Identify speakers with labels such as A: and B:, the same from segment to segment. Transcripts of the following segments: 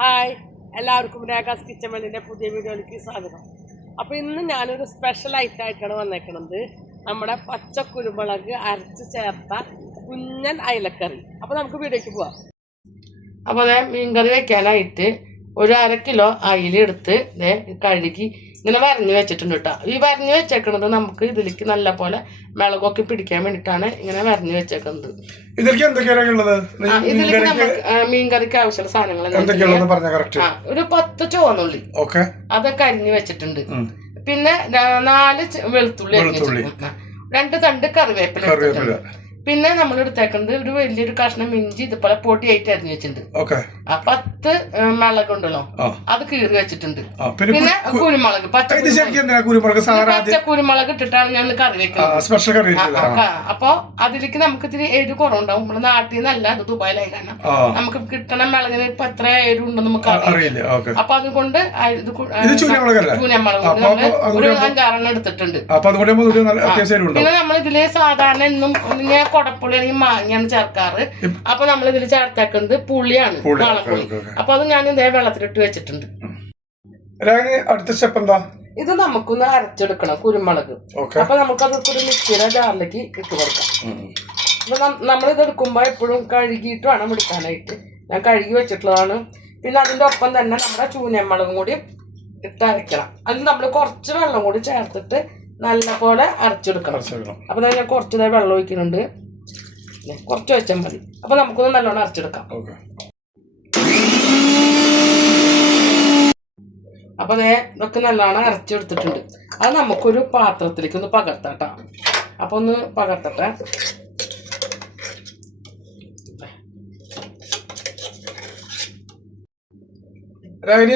A: Hi എല്ലാവർക്കും രേഖാസ് kitchen വേണ്ടിന്റെ പുതിയ വീഡിയോയിലേക്ക് സ്വാഗതം. അപ്പോൾ ഇന്ന് ഞാനൊരു സ്പെഷ്യൽ ഐറ്റമായിട്ടാണ് വന്നേക്കുന്നത് നമ്മുടെ പച്ച കുരുമുളക് അരച്ച് ചേർത്ത കുഞ്ഞൻ അയലക്കറി. അപ്പോൾ നമുക്ക് വീഡിയോയ്ക്ക് പോവാം. അപ്പോൾ അതെ മീൻകറി വെക്കാനായിട്ട് ഒരു അര കിലോ അയില എടുത്ത് ദേ കഴുകി ഇങ്ങനെ വരഞ്ഞു വെച്ചിട്ടുണ്ട് കേട്ടോ. ഈ വരഞ്ഞു വെച്ചേക്കുന്നത് നമുക്ക് ഇതിലേക്ക് നല്ല പോലെ മിളകൊക്കെ പിടിക്കാൻ വേണ്ടിട്ടാണ് ഇങ്ങനെ വരഞ്ഞു വെച്ചേക്കുന്നത്.
B: ഇതിലേക്ക്
A: ഇതിലേക്ക് നമുക്ക് മീൻകറിക്ക് ആവശ്യമുള്ള സാധനങ്ങൾ ആ ഒരു പത്ത് ചുവന്നുള്ളി.
B: ഓക്കെ.
A: അതൊക്കെ അരിഞ്ഞു വെച്ചിട്ടുണ്ട്. പിന്നെ നാല് വെളുത്തുള്ളി. രണ്ട് തണ്ട് കറിവേപ്പില. പിന്നെ നമ്മൾ എടുത്തേക്കുന്നത് ഒരു വലിയൊരു കഷ്ണം ഇഞ്ചി ഇതുപോലെ പൊടിയായിട്ട് അരിഞ്ഞു വെച്ചിട്ടുണ്ട്.
B: ഓക്കെ
A: ആ പത്ത് മുളക്
B: ഉണ്ടല്ലോ.
A: അത് കീറി വെച്ചിട്ടുണ്ട്.
B: പിന്നെ
A: കുരുമുളക് പച്ച
B: കുരുമുളക്. സാധാരണ
A: പച്ച കുരുമുളക് ഇട്ടിട്ടാണ് ഞാൻ കറി വെക്കുന്നത്. അപ്പൊ അതിലേക്ക് നമുക്ക് ഇത്തിരി എരിവ് കുറവുണ്ടാവും. നമ്മുടെ നാട്ടിൽ നിന്നല്ല അത് ദുബായിലായി കാരണം നമുക്ക് കിട്ടണ മുളകിന് ഇപ്പൊ എത്ര എരിവ് ഉണ്ടെന്ന് നമുക്ക്
B: അറിയില്ല.
A: അപ്പൊ അതുകൊണ്ട് ചൂനമുളക് ഒരു അഞ്ചാറെണ്ണം എടുത്തിട്ടുണ്ട്. പിന്നെ നമ്മൾ ഇതിൽ സാധാരണ എന്നും ഇങ്ങനെ കൊടപ്പുളി അല്ലെങ്കിൽ മാങ്ങയാണ് ചേർക്കാറ്. അപ്പൊ നമ്മൾ ഇതിൽ ചേർത്തേക്കുന്നത് പുളിയാണ് വളപ്പുളി. അപ്പൊ അത് ഞാൻ ഇതേ വെള്ളത്തിലിട്ട് വെച്ചിട്ടുണ്ട്.
B: അടുത്ത സ്റ്റെപ്പ് എന്താ?
A: ഇത് നമുക്കൊന്ന് അരച്ചെടുക്കണം കുരുമുളക്.
B: ഓക്കെ.
A: അപ്പൊ നമുക്കത് ഒരു മിക്സിയുടെ ജാറിലേക്ക് ഇട്ട് കൊടുക്കാം. അപ്പൊ നമ്മളിത് എടുക്കുമ്പോൾ എപ്പോഴും കഴുകിയിട്ട് വേണം എടുക്കാനായിട്ട്. ഞാൻ കഴുകി വെച്ചിട്ടുള്ളതാണ്. പിന്നെ അതിന്റെ ഒപ്പം തന്നെ നമ്മുടെ ചൂനമുളകും കൂടി ഇട്ട് അരയ്ക്കണം. അതിൽ നമ്മൾ കുറച്ച് വെള്ളം കൂടി ചേർത്തിട്ട് നല്ല പോലെ അരച്ചെടുക്കണം. അപ്പൊ ഞാൻ കുറച്ച് ദേ വെള്ളം ഒഴിക്കുന്നുണ്ട്. കുറച്ച് വെച്ചാൽ മതി. അപ്പൊ നമുക്കൊന്ന് നല്ലോണം അരച്ചെടുക്കാം.
B: അപ്പോൾ
A: അപ്പൊ ദേ ഇതൊക്കെ നല്ലോണം അരച്ചെടുത്തിട്ടുണ്ട്. അത് നമുക്കൊരു പാത്രത്തിലേക്ക് ഒന്ന് പകർത്താട്ടോ. അപ്പൊ ഒന്ന് പകർത്തട്ടെ.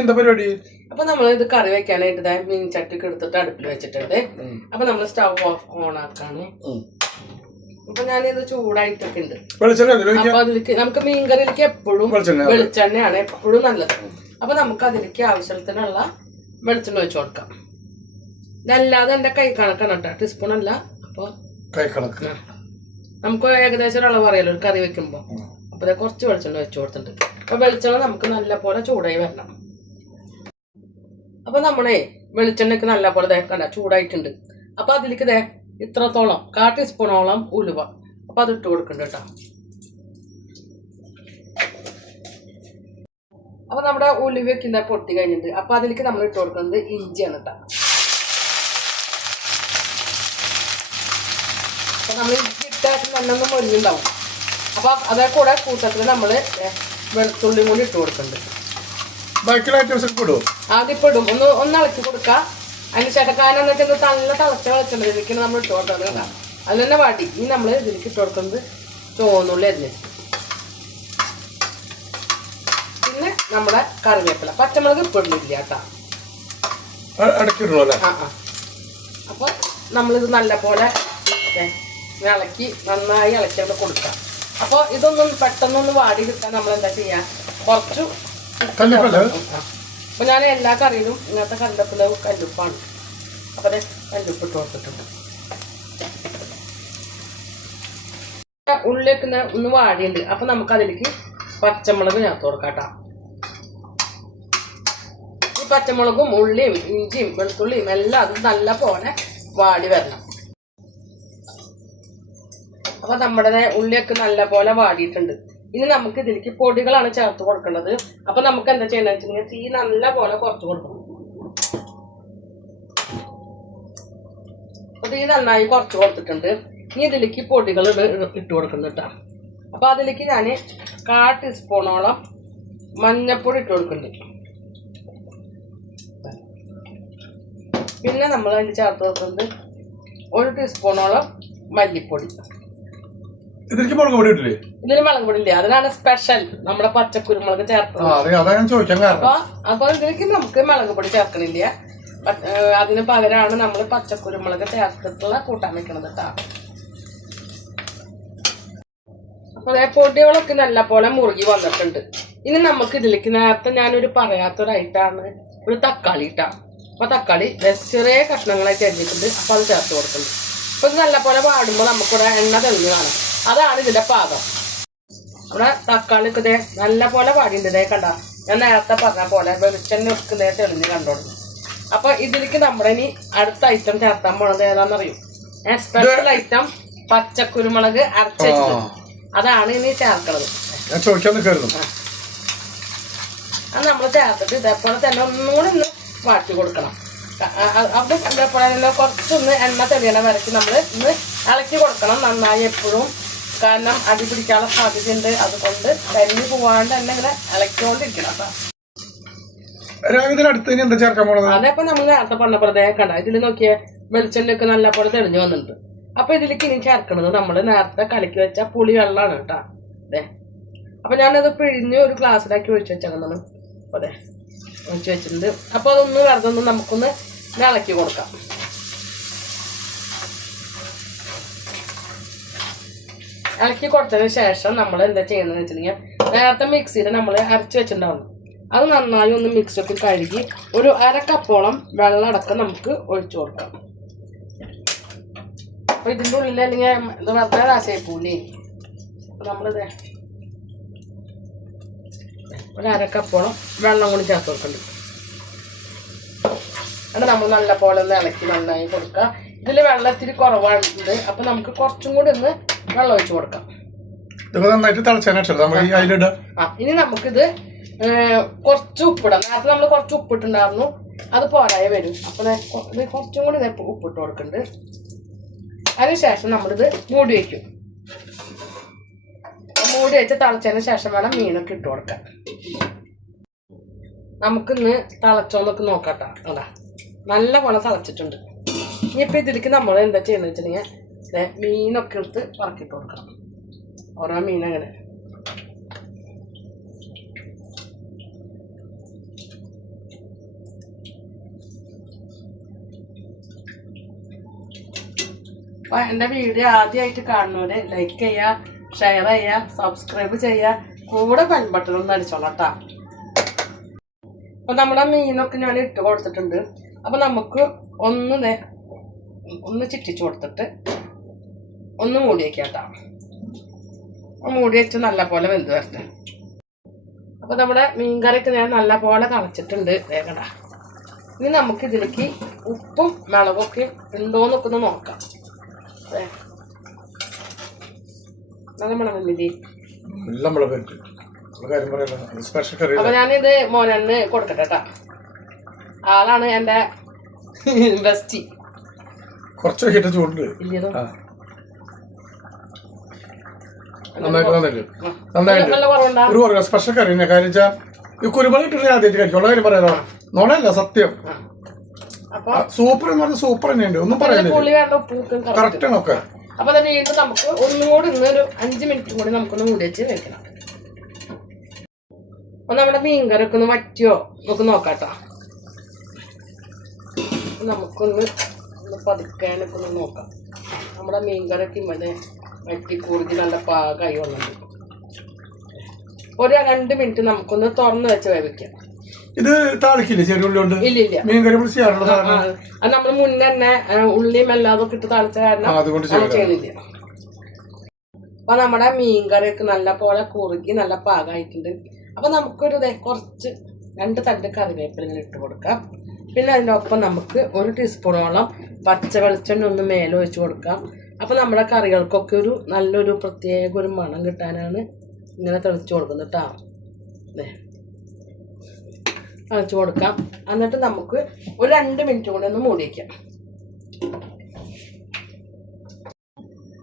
B: എന്താ പരിപാടി?
A: അപ്പൊ നമ്മൾ ഇത് കറി വെക്കാനായിട്ട് മീൻ ചട്ടിക്ക് എടുത്തിട്ട് അടുപ്പിൽ വെച്ചിട്ടുണ്ട്. അപ്പൊ നമ്മൾ സ്റ്റവ് ഓഫ് ഓൺ ആക്കാണ് അപ്പൊ ഞാനിത് ചൂടായിട്ടൊക്കെ ഉണ്ട് അപ്പൊ അതിലേക്ക് നമുക്ക് മീൻകറിയിലേക്ക് എപ്പോഴും വെളിച്ചെണ്ണയാണ് എപ്പോഴും നല്ലത്. അപ്പൊ നമുക്ക് അതിലേക്ക് ആവശ്യത്തിനുള്ള വെളിച്ചെണ്ണ വെച്ച് കൊടുക്കാം. ഇതല്ലാതെ എന്റെ കൈ കണക്കാണ് കേട്ടോ. ടീസ്പൂൺ അല്ല. അപ്പൊ
B: കൈ കണക്ക്.
A: നമുക്ക് ഏകദേശം ഒരു അളവ് അറിയാലോ ഒരു കറി വെക്കുമ്പോ. അപ്പൊ കുറച്ച് വെളിച്ചെണ്ണ വെച്ച് കൊടുത്തിട്ടുണ്ട്. അപ്പൊ വെളിച്ചെണ്ണ നമുക്ക് നല്ല പോലെ ചൂടായി വരണം. അപ്പൊ നമ്മളെ വെളിച്ചെണ്ണക്ക് നല്ല പോലെ കണ്ട ചൂടായിട്ടുണ്ട്. അപ്പൊ അതിലേക്ക് ഇത്രത്തോളം കാ ടീസ്പൂണോളം ഉലുവ. അപ്പോൾ അത് ഇട്ട് കൊടുക്കുന്നുണ്ട് കേട്ടോ. അപ്പോൾ നമ്മുടെ ഉലുവയൊക്കെ ഇന്ന പൊട്ടി കഴിഞ്ഞിട്ടുണ്ട്. അപ്പോൾ അതിലേക്ക് നമ്മൾ ഇട്ട് കൊടുക്കുന്നത് ഇഞ്ചിയാണ് കേട്ടോ. അപ്പോൾ നമ്മൾ ഇഞ്ചി ഇട്ടാൽ നല്ലൊന്നും മൊരിഞ്ഞുണ്ടാവും. അപ്പോൾ അതേ കൂടെ കൂട്ടത്തിൽ നമ്മൾ വെളുത്തുള്ളിയും കൂടി ഇട്ട് കൊടുക്കുന്നുണ്ട്
B: ബാക്കിയുള്ള ഐറ്റംസ്
A: ആദ്യം ഇപ്പോൾ ഇടും. ഒന്ന് ഒന്ന് ഇളക്കി കൊടുക്കുക അതിന് ചേട്ടക്കാരൻ എന്ന് വെച്ചാൽ നല്ല തിളച്ച വെളിച്ചെണ്ണ ഇതിലേക്ക് നമ്മൾ ഇട്ട് കൊടുക്കുന്നത് കേട്ടോ. അതിൽ തന്നെ വാട്ടി ഇനി നമ്മൾ ഇതിലേക്ക് ഇട്ട് കൊടുക്കുന്നത് ചുവന്നുള്ളി അരിഞ്ഞ്. പിന്നെ നമ്മുടെ കറിവേപ്പില. പച്ചമുളക് ഇപ്പോൾ ഇടില്ല കേട്ടോ ആ ആ. അപ്പോൾ നമ്മളിത് നല്ല പോലെ ഇളക്കി നന്നായി ഇളക്കിയിട്ട് കൊടുക്കാം. അപ്പോൾ ഇതൊന്നും പെട്ടെന്നൊന്ന് വാടി കിട്ടാൻ നമ്മൾ എന്താ ചെയ്യുക കുറച്ച് അപ്പോൾ ഞാൻ എല്ലാ കറിയിലും ഇങ്ങനത്തെ കല്ലുപ്പിലെ കല്ലുപ്പാണ്. അപ്പോൾ അതെ കല്ലുപ്പ് ഇട്ട് കൊടുത്തിട്ടുണ്ട്. ഉള്ളിലേക്ക് ഒന്ന് വാടിയുണ്ട്. അപ്പോൾ നമുക്ക് അതിലേക്ക് പച്ചമുളക് ചേർത്ത് കൊടുക്കാം ഈ പച്ചമുളകും ഉള്ളിയും ഇഞ്ചിയും വെളുത്തുള്ളിയും എല്ലാം അത് നല്ല പോലെ വാടി വരണം. അപ്പൊ നമ്മുടെ ഉള്ളിയൊക്കെ നല്ല പോലെ വാടിയിട്ടുണ്ട്. ഇനി നമുക്ക് ഇതിലേക്ക് പൊടികളാണ് ചേർത്ത് കൊടുക്കേണ്ടത് അപ്പൊ നമുക്ക് എന്താ ചെയ്യണമെന്ന് വെച്ചിട്ടുണ്ടെങ്കിൽ തീ നല്ല പോലെ കുറച്ച് കൊടുക്കണം തീ നന്നായി കുറച്ച് കൊടുത്തിട്ടുണ്ട്. ഇനി ഇതിലേക്ക് പൊടികൾ ഇട്ട് കൊടുക്കുന്നുണ്ട് കേട്ടോ. അപ്പൊ അതിലേക്ക് ഞാൻ കാ ടീസ്പൂണോളം മഞ്ഞപ്പൊടി ഇട്ട് കൊടുക്കുന്നുണ്ട്. പിന്നെ നമ്മൾ അതിന് ചേർത്ത് വെക്കുന്നത് ഒരു ടീസ്പൂണോളം മല്ലിപ്പൊടി.
B: ഇതിലേക്ക് മുളക് പൊടി ഇട്ടില്ലേ?
A: ഇതിന് മുളക് പൊടി ഇല്ല? അതിനാണ് സ്പെഷ്യൽ നമ്മുടെ പച്ചക്കുരുമുളക് ചേർത്തത്.
B: ആ അതെ അതാ ഞാൻ ചോദിക്കാൻ കാരണം.
A: അപ്പൊ ഇതിലേക്ക് നമുക്ക് മുളക് പൊടി ചേർക്കണില്ല. അതിന് പകരമാണ് നമ്മൾ പച്ചക്കുരുമുളക് ചേർത്തിട്ടുള്ള കൂട്ടാൻ വെക്കണത് കേട്ടോ അപ്പൊ അതേ പൊടികളൊക്കെ നല്ല പോലെ മുറുകി വന്നിട്ടുണ്ട്. ഇനി നമുക്ക് ഇതിലേക്ക് നേരത്തെ ഞാനൊരു പറയാത്തൊരായിട്ടാണ് ഒരു തക്കാളി ഇട്ടാ അപ്പൊ തക്കാളി ചെറിയ കഷ്ണങ്ങളായിട്ട് അരിഞ്ഞിട്ടുണ്ട്. അപ്പൊ അത് ചേർത്ത് കൊടുക്കുന്നുണ്ട് അപ്പൊ ഇത് നല്ല പോലെ പാടുമ്പോൾ നമുക്കിവിടെ എണ്ണ തെളിഞ്ഞ് കാണാം. അതാണ് ഇതിന്റെ പാകം. നമ്മുടെ തക്കാളി ഒക്കെ ദേ നല്ല പോലെ വാടിയിട്ടുണ്ട്. ദേ കണ്ട? ഞാൻ നേരത്തെ പറഞ്ഞ പോലെ വെളിച്ചെണ്ണ ഒക്കുന്നേ തെളിഞ്ഞ് കണ്ടോളൂ. അപ്പൊ ഇതിലേക്ക് നമ്മുടെ ഇനി അടുത്ത ഐറ്റം ചേർത്താൻ പോണത് ഏതാണെന്നറിയും സ്പെഷ്യൽ ഐറ്റം പച്ചക്കുരുമുളക് അരച്ചത് അതാണ് ഇനി ചേർക്കണത്.
B: ഞാൻ ചോദിക്കാൻ നിൽക്കായിരുന്നു.
A: അത് നമ്മൾ ചേർത്തിട്ട് ഇതേപോലെ തന്നെ ഒന്നും കൂടി ഒന്ന് മാറ്റി കൊടുക്കണം അവിടെ ഇതേപോലെ തന്നെ കുറച്ചൊന്ന് എണ്ണ തെളിയണ വരയ്ക്ക് നമ്മൾ ഒന്ന് ഇളക്കി കൊടുക്കണം. നന്നായി എപ്പോഴും കാരണം അടി പിടിക്കാനുള്ള സാധ്യതയുണ്ട്. അതുകൊണ്ട് കരിഞ്ഞു പോവാണ്ട് തന്നെ ഇങ്ങനെ ഇളക്കിക്കൊണ്ടിരിക്കണം കേട്ടോ.
B: പോണത്?
A: അതേപ്പോ നമ്മൾ നേരത്തെ പറഞ്ഞ പോലെ കണ്ട? ഇതിൽ നോക്കിയ വെളിച്ചെണ്ണയൊക്കെ നല്ല പോലെ തെളിഞ്ഞു വന്നിട്ടുണ്ട്. അപ്പൊ ഇതിലേക്ക് ഇനി ചേർക്കണത് നമ്മൾ നേരത്തെ കലക്കി വെച്ച പുളി വെള്ളമാണ് കേട്ടാ. അതെ അപ്പൊ ഞാനത് പിഴിഞ്ഞ് ഒരു ഗ്ലാസ്സിലാക്കി ഒഴിച്ചു വെച്ചേക്കുന്നതാണ് നമ്മൾ അതെ ഒഴിച്ചു വെച്ചിട്ടുണ്ട്. അപ്പൊ അതൊന്ന് വെറുതെ ഒന്ന് നമുക്കൊന്ന് ഇളക്കി കൊടുക്കാം. ഇളക്കി കൊടുത്തതിന് ശേഷം നമ്മൾ എന്താ ചെയ്യുന്നത് വെച്ചിട്ടുണ്ടെങ്കിൽ നേരത്തെ മിക്സിയിൽ നമ്മൾ അരച്ച് വെച്ചിട്ടുണ്ടാവും. അത് നന്നായി ഒന്ന് മിക്സൊക്കെ കഴുകി ഒരു അര കപ്പോളം വെള്ളം അടക്കം നമുക്ക് ഒഴിച്ചു കൊടുക്കാം. അപ്പൊ ഇതിന്റെ ഉള്ളിൽ അല്ലെങ്കിൽ ഇത് വെറുതെ രാശയായി പോലേ നമ്മളിത് ഒരു അര വെള്ളം കൂടി ചേർത്ത് കൊടുക്കുന്നുണ്ട് അത് നമ്മൾ നല്ല പോലെ ഒന്ന് ഇളക്കി നന്നായി കൊടുക്കുക. ഇതിൽ വെള്ളം ഇത്തിരി കുറവാണ് അപ്പൊ നമുക്ക് കുറച്ചും കൂടി ഒന്ന് വെള്ളം ഒഴിച്ചു കൊടുക്കാം.
B: ഇതൊക്കെ നന്നായിട്ട് തിളച്ചതിനു നമ്മൾ ഈ
A: ആ ഇനി നമുക്കിത് കുറച്ച് ഉപ്പിടാം. നേരത്തെ നമ്മൾ കുറച്ച് ഉപ്പിട്ടുണ്ടായിരുന്നു. അത് പോരായി വരും. അപ്പൊ ഇത് കുറച്ചും കൂടി ഉപ്പിട്ട് കൊടുക്കുന്നുണ്ട് അതിനുശേഷം നമ്മളിത് മൂടി വയ്ക്കും മൂടി വെച്ച് തിളച്ചതിന് ശേഷം വേണം മീനൊക്കെ ഇട്ട് കൊടുക്കാൻ. നമുക്കിന്ന് തിളച്ചോന്നൊക്കെ നോക്കാട്ടോ അതാ നല്ല പോലെ തിളച്ചിട്ടുണ്ട്. ഇനിയിപ്പോൾ ഇതിലേക്ക് നമ്മൾ എന്താ ചെയ്യുന്നത് വെച്ചിട്ടുണ്ടെങ്കിൽ മീനൊക്കെ എടുത്ത് പറക്കിട്ട് കൊടുക്കണം. ഓരോ മീനങ്ങനെ അപ്പൊ എന്റെ വീഡിയോ ആദ്യമായിട്ട് കാണുന്നവര് ലൈക്ക് ചെയ്യുക ഷെയർ ചെയ്യുക സബ്സ്ക്രൈബ് ചെയ്യുക കൂടെ ബെൽബട്ടൺ ഒന്ന് അടിച്ചോളാം കേട്ടോ അപ്പൊ നമ്മുടെ മീനൊക്കെ ഞാൻ ഇട്ട് കൊടുത്തിട്ടുണ്ട്. അപ്പൊ നമുക്ക് ഒന്ന് ഒന്ന് ചിറ്റിച്ചു കൊടുത്തിട്ട് ഒന്ന് മൂടി വെക്കാം ഒന്ന് മൂടി വെച്ച് നല്ല പോലെ വെന്ത് വരട്ടെ. അപ്പൊ നമ്മുടെ മീൻകറിയൊക്കെ ഞാൻ നല്ല പോലെ തിളച്ചിട്ടുണ്ട് വേഗണ്ട ഇനി നമുക്ക് ഇതിലേക്ക് ഉപ്പും മുളകൊക്കെ ഉണ്ടോന്നൊക്കെ ഒന്ന് നോക്കാം. നല്ല മണമില്ലേ അപ്പൊ ഞാനിത് മോനന്ന് കൊടുക്കട്ടെ കേട്ടാ. ആളാണ് എന്റെ ബെസ്റ്റി
B: കുറച്ച് ചൂടുണ്ട്.
A: ഇല്ലതോ?
B: നന്നായിട്ട് നന്നായിട്ട്. ഒരു സ്പെഷ്യൽ കറി തന്നെ കാര്യം വെച്ചാൽ ഈ കുരുമുളക് ഇട്ടിട്ട് ആദ്യമായിട്ട് കഴിക്കും. ഉള്ള കാര്യം പറയാലോ? നോണല്ല സത്യം. സൂപ്പർ എന്ന് പറഞ്ഞാൽ സൂപ്പർ തന്നെയുണ്ട്. ഒന്നും പറയാനില്ല.
A: കറക്റ്റ്.
B: ആണ് ഒക്കെ
A: അപ്പൊ അത് വീണ്ടും നമുക്ക് ഒന്നും കൂടി ഇന്ന് ഒരു അഞ്ച് മിനിറ്റ് കൂടി നമുക്കൊന്ന് മൂടി വെച്ച് വെക്കണം. അപ്പൊ നമ്മുടെ മീൻകറിയൊക്കെ ഒന്ന് വറ്റിയോ? നമുക്ക് നോക്കാട്ടോ. നമുക്കൊന്ന് ഒന്ന് പതുക്കാനൊക്കെ ഒന്ന് നോക്കാം. നമ്മുടെ മീൻകറിയൊക്കെ ഇമ്മതെ കുറുകി നല്ല പാകമായി വന്നിട്ടുണ്ട്. ഒരു രണ്ട് മിനിറ്റ് നമുക്കൊന്ന് തുറന്ന് വെച്ച് വേവിക്കാം.
B: ഇത് താളിക്കില്ല ചെറിയ
A: ഇല്ല ഇല്ല
B: മീൻ കറി പിടിച്ച്
A: അത് നമ്മൾ മുന്നേ തന്നെ ഉള്ളിയും എല്ലാതും ഇട്ട് തളിച്ച കാരണം
B: അതുകൊണ്ട്
A: അപ്പൊ നമ്മുടെ മീൻകറിയൊക്കെ നല്ല പോലെ കുറുകി നല്ല പാകമായിട്ടുണ്ട് അപ്പൊ നമുക്കൊരു കുറച്ച് രണ്ട് തണ്ട് കറിവേപ്പിലിങ്ങനെ ഇട്ട് കൊടുക്കാം. പിന്നെ അതിനൊപ്പം നമുക്ക് ഒരു ടീസ്പൂണോളം പച്ച വെളിച്ചെണ്ണ ഒന്ന് മേലെ ഒഴിച്ച് കൊടുക്കാം. അപ്പൊ നമ്മുടെ കറികൾക്കൊക്കെ ഒരു നല്ലൊരു പ്രത്യേക ഒരു മണം കിട്ടാനാണ് ഇങ്ങനെ തെളിച്ച് കൊടുക്കുന്നത് കേട്ടോ ദേ. തളിച്ച് കൊടുക്കാം. എന്നിട്ട് നമുക്ക് ഒരു രണ്ട് മിനിറ്റ് കൂടെ ഒന്ന് മൂടി വയ്ക്കാം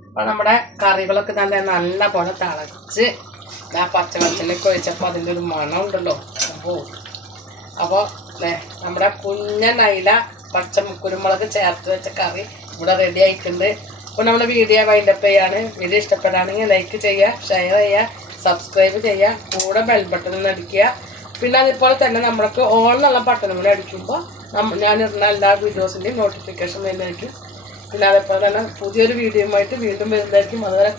A: അപ്പൊ നമ്മുടെ കറികളൊക്കെ നല്ല നല്ല പോലെ തിളച്ച് ആ പച്ച വെളിച്ചെണ്ണയൊക്കെ ഒഴിച്ചപ്പോൾ അതിന്റെ ഒരു മണം ഉണ്ടല്ലോ. അപ്പോൾ അപ്പോൾ നമ്മുടെ കുഞ്ഞ നൈല പച്ച കുരുമുളക് ചേർത്ത് വെച്ച കറി ഇവിടെ റെഡി ആയിട്ടുണ്ട്. അപ്പോൾ നമ്മുടെ വീഡിയോ വൈൻഡപ്പ് ചെയ്യാണ്. വീഡിയോ ഇഷ്ടപ്പെടുകയാണെങ്കിൽ ലൈക്ക് ചെയ്യുക ഷെയർ ചെയ്യുക സബ്സ്ക്രൈബ് ചെയ്യുക കൂടെ ബെൽ ബട്ടൺ അടിക്കുക. പിന്നെ അതുപോലെ തന്നെ നമ്മൾക്ക് ഓൺ എന്നുള്ള ബട്ടൺ കൂടെ അടിക്കുമ്പോൾ ഞാൻ ഇടുന്ന എല്ലാ വീഡിയോസിന്റെയും നോട്ടിഫിക്കേഷൻ വരുന്നതായിരിക്കും. പിന്നെ അതേപോലെ തന്നെ പുതിയൊരു വീഡിയോയുമായിട്ട് വീണ്ടും വരുന്നതായിരിക്കും. അതുവരെ